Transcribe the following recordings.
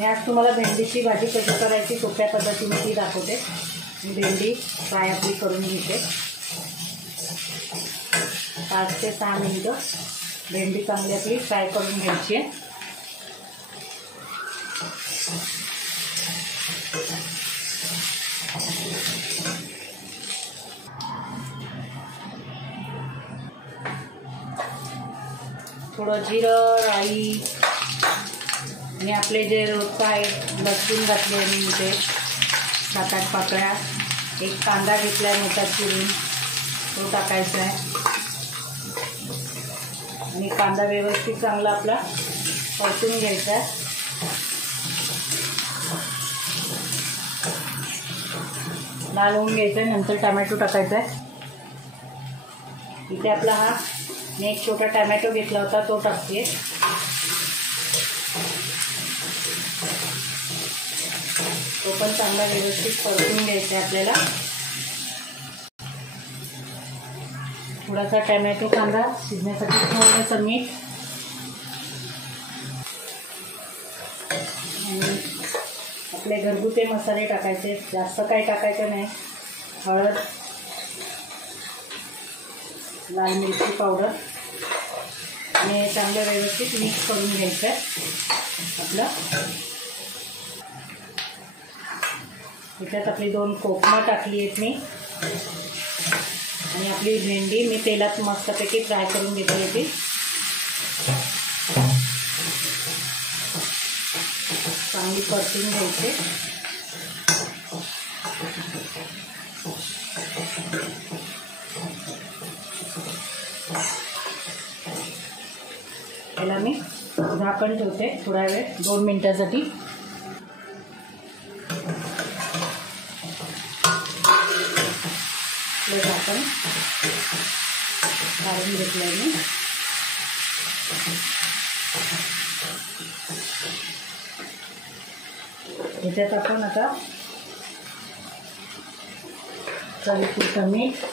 मी आज तुम्हाला भेंडीची भाजी कशी करायची सोप्या पद्धतीने ती दाखवते। मी भेंडी फ्राय आपली करून घेते। 5 ते 6 मिनिटं भेंडी चांगली आपली फ्राय करून घ्यायची आहे। थोडं जिरं, राई आणि आपले जे रोजचं आहे लसूण घातले आणि ते 7-8 पाकळ्या, एक कांदा घेतला आहे मोठा चिरून तो टाकायचा आहे आणि कांदा व्यवस्थित चांगला आपला परतून घ्यायचा आहे। लाल होऊन घ्यायचा आहे, नंतर टोमॅटो टाकायचा आहे। इथे आपला हा मी एक छोटा टोमॅटो घेतला होता तो टाकते। तो पण चांगला व्यवस्थित परतून घ्यायचा आहे आपल्याला। थोडासा टोमॅटो कांदा शिजण्यासाठी थोडंसं मीठ आणि आपले घरगुती मसाले टाकायचे, जास्त काही टाकायचं नाही। हळद, लाल मिरची पावडर आणि चांगलं व्यवस्थित मिक्स करून घ्यायचं आहे आपलं। त्याच्यात आपली 2 कोकमं टाकली आहेत मी आणि आपली भेंडी मी तेलात मस्तपैकी फ्राय करून घेतली होती। चांगली परतून घ्यायची। त्याला मी झाकण ठेवते थोडा वेळ 2 मिनिटांसाठी। झाकण काढून घेतलं आहे मी। ह्याच्यात आपण आता चवीपुरतं मीठ,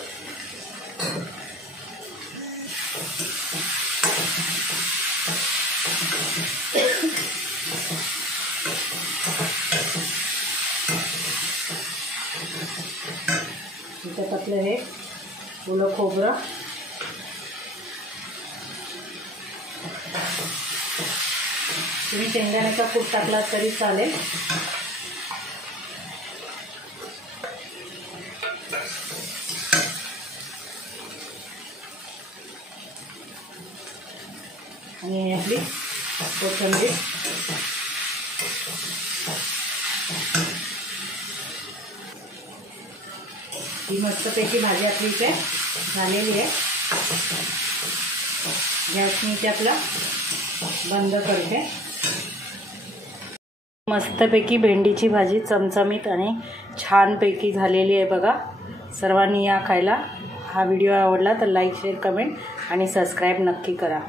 त्याच्यात आपलं हे ओलं खोबरं, तुम्ही शेंगदाण्याचा कूट टाकला तरी चालेल। आणि आपली कोथिंबीर, ही मस्तपैकी भाजी आपली इथे झालेली आहे। गॅस मी इथे आपला बंद करते। मस्तपैकी भेंडीची भाजी चमचमीत आणि छानपैकी झालेली आहे बघा। सर्वांनी या खायला। हा व्हिडिओ आवडला तर लाईक, शेअर, कमेंट आणि सबस्क्राईब नक्की करा।